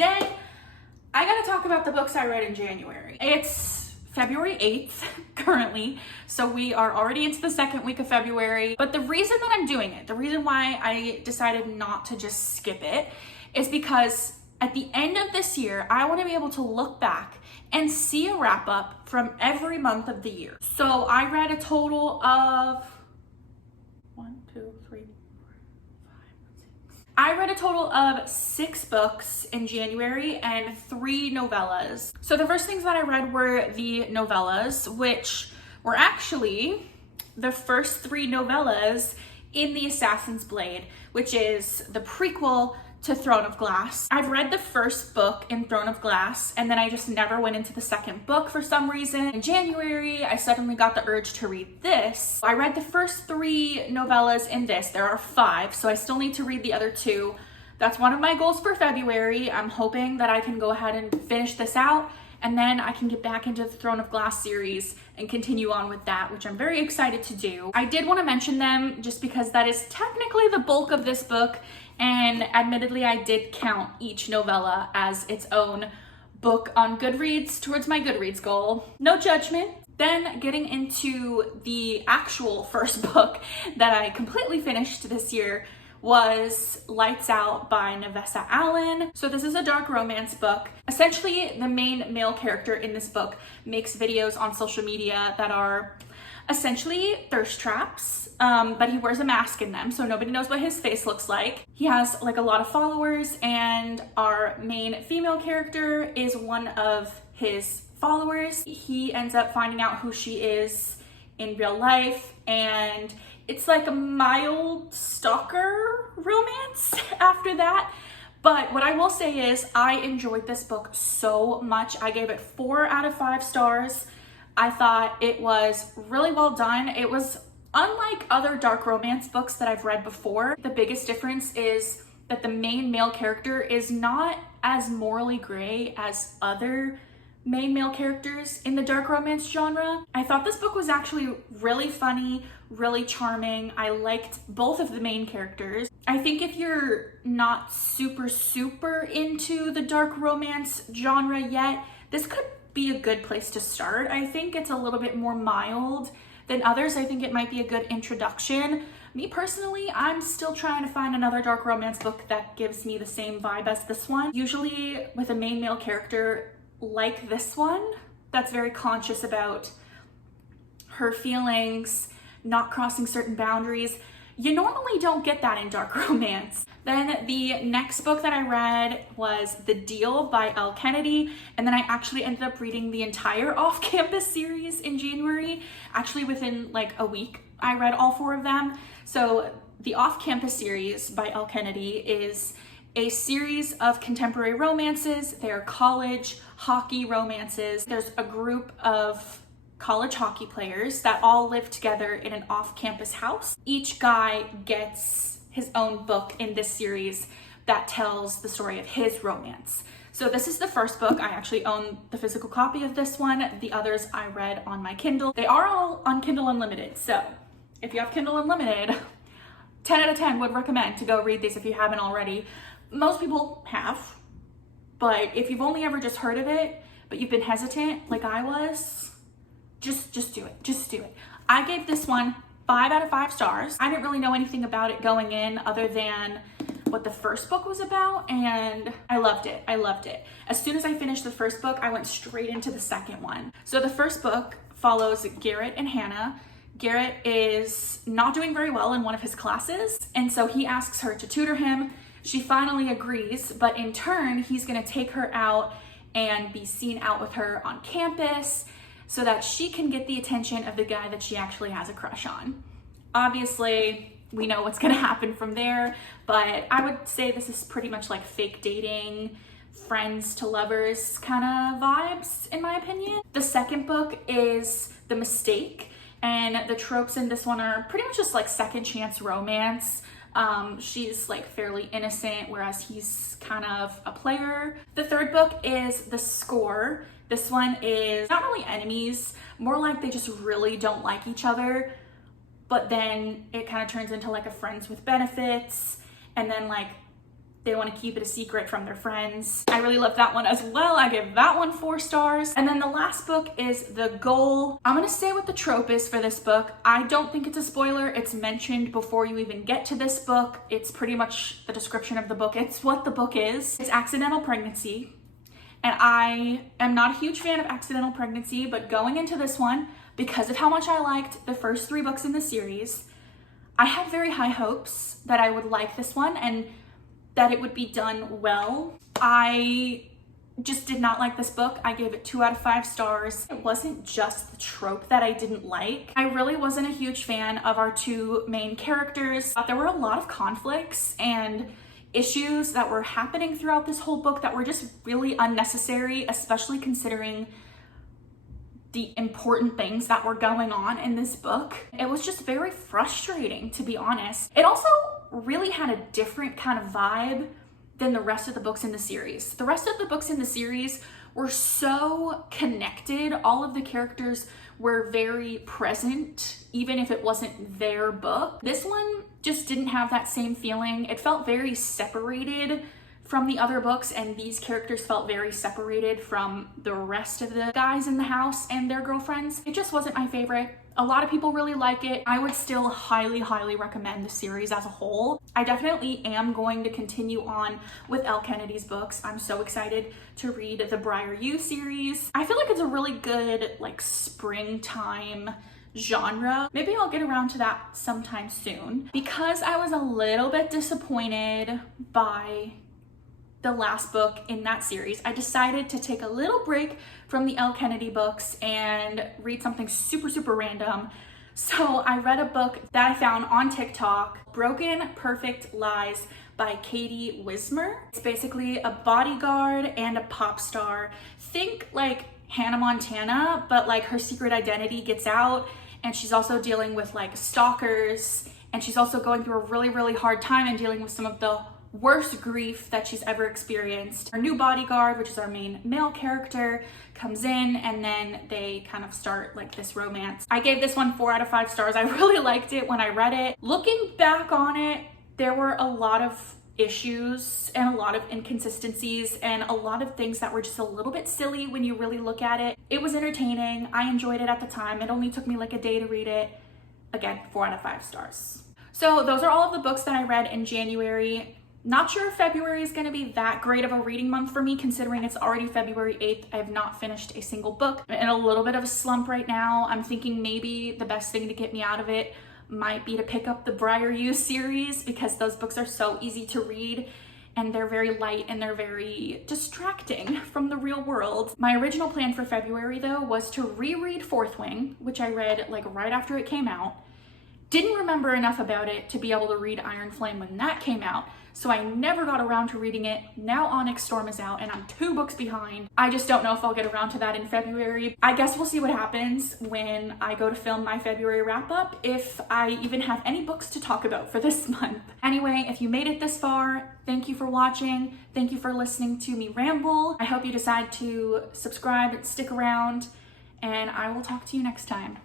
today I gotta talk about the books I read in January. It's February 8th currently, so we are already into the second week of February. But the reason that I'm doing it, the reason why I decided not to just skip it, is because at the end of this year, I want to be able to look back and see a wrap up from every month of the year. So I read a total of I read a total of 6 books in January and 3 novellas. So the first things that I read were the novellas, which were actually the first 3 novellas in The Assassin's Blade, which is the prequel to Throne of Glass. I've read the first book in Throne of Glass, and then I just never went into the second book for some reason. In January, I suddenly got the urge to read this. I read the first 3 novellas in this. There are 5, so I still need to read the other 2. That's one of my goals for February. I'm hoping that I can go ahead and finish this out, and then I can get back into the Throne of Glass series and continue on with that, which I'm very excited to do. I did want to mention them just because that is technically the bulk of this book, and admittedly I did count each novella as its own book on Goodreads towards my Goodreads goal. No judgment. Then getting into the actual first book that I completely finished this year was Lights Out by Nevessa Allen. So this is a dark romance book. Essentially, the main male character in this book makes videos on social media that are essentially thirst traps, but he wears a mask in them, so nobody knows what his face looks like. He has like a lot of followers, and our main female character is one of his followers. He ends up finding out who she is in real life, and it's like a mild stalker romance after that. But what I will say is I enjoyed this book so much. I gave it 4 out of 5 stars. I thought it was really well done. It was unlike other dark romance books that I've read before. The biggest difference is that the main male character is not as morally gray as other main male characters in the dark romance genre. I thought this book was actually really funny, really charming. I liked both of the main characters. I think if you're not super into the dark romance genre yet, this could be a good place to start. I think it's a little bit more mild than others. I think it might be a good introduction. Me personally, I'm still trying to find another dark romance book that gives me the same vibe as this one. Usually with a main male character like this one, that's very conscious about her feelings, not crossing certain boundaries. You normally don't get that in dark romance. Then the next book that I read was The Deal by Elle Kennedy, and then I actually ended up reading the entire Off-Campus series in January. Actually, within like a week, I read all 4 of them. So the Off-Campus series by Elle Kennedy is a series of contemporary romances. They're college hockey romances. There's a group of college hockey players that all live together in an off-campus house. Each guy gets his own book in this series that tells the story of his romance. So this is the first book. I actually own the physical copy of this one. The others I read on my Kindle. They are all on Kindle Unlimited. So if you have Kindle Unlimited, 10 out of 10 would recommend to go read these if you haven't already. Most people have, but if you've only ever just heard of it, but you've been hesitant like I was, just do it. Just do it. I gave this one 5 out of 5 stars. I didn't really know anything about it going in other than what the first book was about, and I loved it. I loved it. As soon as I finished the first book, I went straight into the second one. So the first book follows Garrett and Hannah. Garrett is not doing very well in one of his classes, and so he asks her to tutor him. She finally agrees, but in turn, he's gonna take her out and be seen out with her on campus so that she can get the attention of the guy that she actually has a crush on. Obviously, we know what's gonna happen from there, but I would say this is pretty much like fake dating, friends to lovers kind of vibes, in my opinion. The second book is The Mistake, and the tropes in this one are pretty much just like second chance romance. She's like fairly innocent, whereas he's kind of a player. The third book is The Score. This one is not really enemies, more like they just really don't like each other, but then it kind of turns into like a friends with benefits, and then like they want to keep it a secret from their friends. I really love that one as well. I give that one 4 stars. And then the last book is The Goal. I'm gonna say what the trope is for this book. I don't think it's a spoiler. It's mentioned before you even get to this book. It's pretty much the description of the book. It's what the book is. It's accidental pregnancy. And I am not a huge fan of accidental pregnancy, but going into this one, because of how much I liked the first 3 books in the series, I had very high hopes that I would like this one and that it would be done well. I just did not like this book. I gave it 2 out of 5 stars. It wasn't just the trope that I didn't like. I really wasn't a huge fan of our 2 main characters. There were a lot of conflicts and issues that were happening throughout this whole book that were just really unnecessary, especially considering the important things that were going on in this book. It was just very frustrating, to be honest. It also really had a different kind of vibe than the rest of the books in the series. The rest of the books in the series were so connected. All of the characters were very present, even if it wasn't their book. This one just didn't have that same feeling. It felt very separated from the other books, and these characters felt very separated from the rest of the guys in the house and their girlfriends. It just wasn't my favorite. A lot of people really like it. I would still highly recommend the series as a whole. I definitely am going to continue on with Elle Kennedy's books. I'm so excited to read the Briar U series. I feel like it's a really good like springtime genre. Maybe I'll get around to that sometime soon. Because I was a little bit disappointed by the last book in that series, I decided to take a little break from the Elle Kennedy books and read something super random. So I read a book that I found on TikTok, Broken Perfect Lies by Katie Wismer. It's basically a bodyguard and a pop star. Think like Hannah Montana, but like her secret identity gets out, and she's also dealing with like stalkers, and she's also going through a really hard time and dealing with some of the worst grief that she's ever experienced. Our new bodyguard, which is our main male character, comes in, and then they kind of start like this romance. I gave this one 4 out of 5 stars. I really liked it when I read it. Looking back on it, there were a lot of issues and a lot of inconsistencies and a lot of things that were just a little bit silly when you really look at it. It was entertaining. I enjoyed it at the time. It only took me like a day to read it. Again, 4 out of 5 stars. So those are all of the books that I read in January. Not sure if February is going to be that great of a reading month for me, considering it's already February 8th. I have not finished a single book. I'm in a little bit of a slump right now. I'm thinking maybe the best thing to get me out of it might be to pick up the Briar U series, because those books are so easy to read and they're very light and they're very distracting from the real world. My original plan for February though was to reread Fourth Wing, which I read like right after it came out. Didn't remember enough about it to be able to read Iron Flame when that came out, so I never got around to reading it. Now Onyx Storm is out and I'm 2 books behind. I just don't know if I'll get around to that in February. I guess we'll see what happens when I go to film my February wrap up, if I even have any books to talk about for this month. Anyway, if you made it this far, thank you for watching. Thank you for listening to me ramble. I hope you decide to subscribe and stick around, and I will talk to you next time.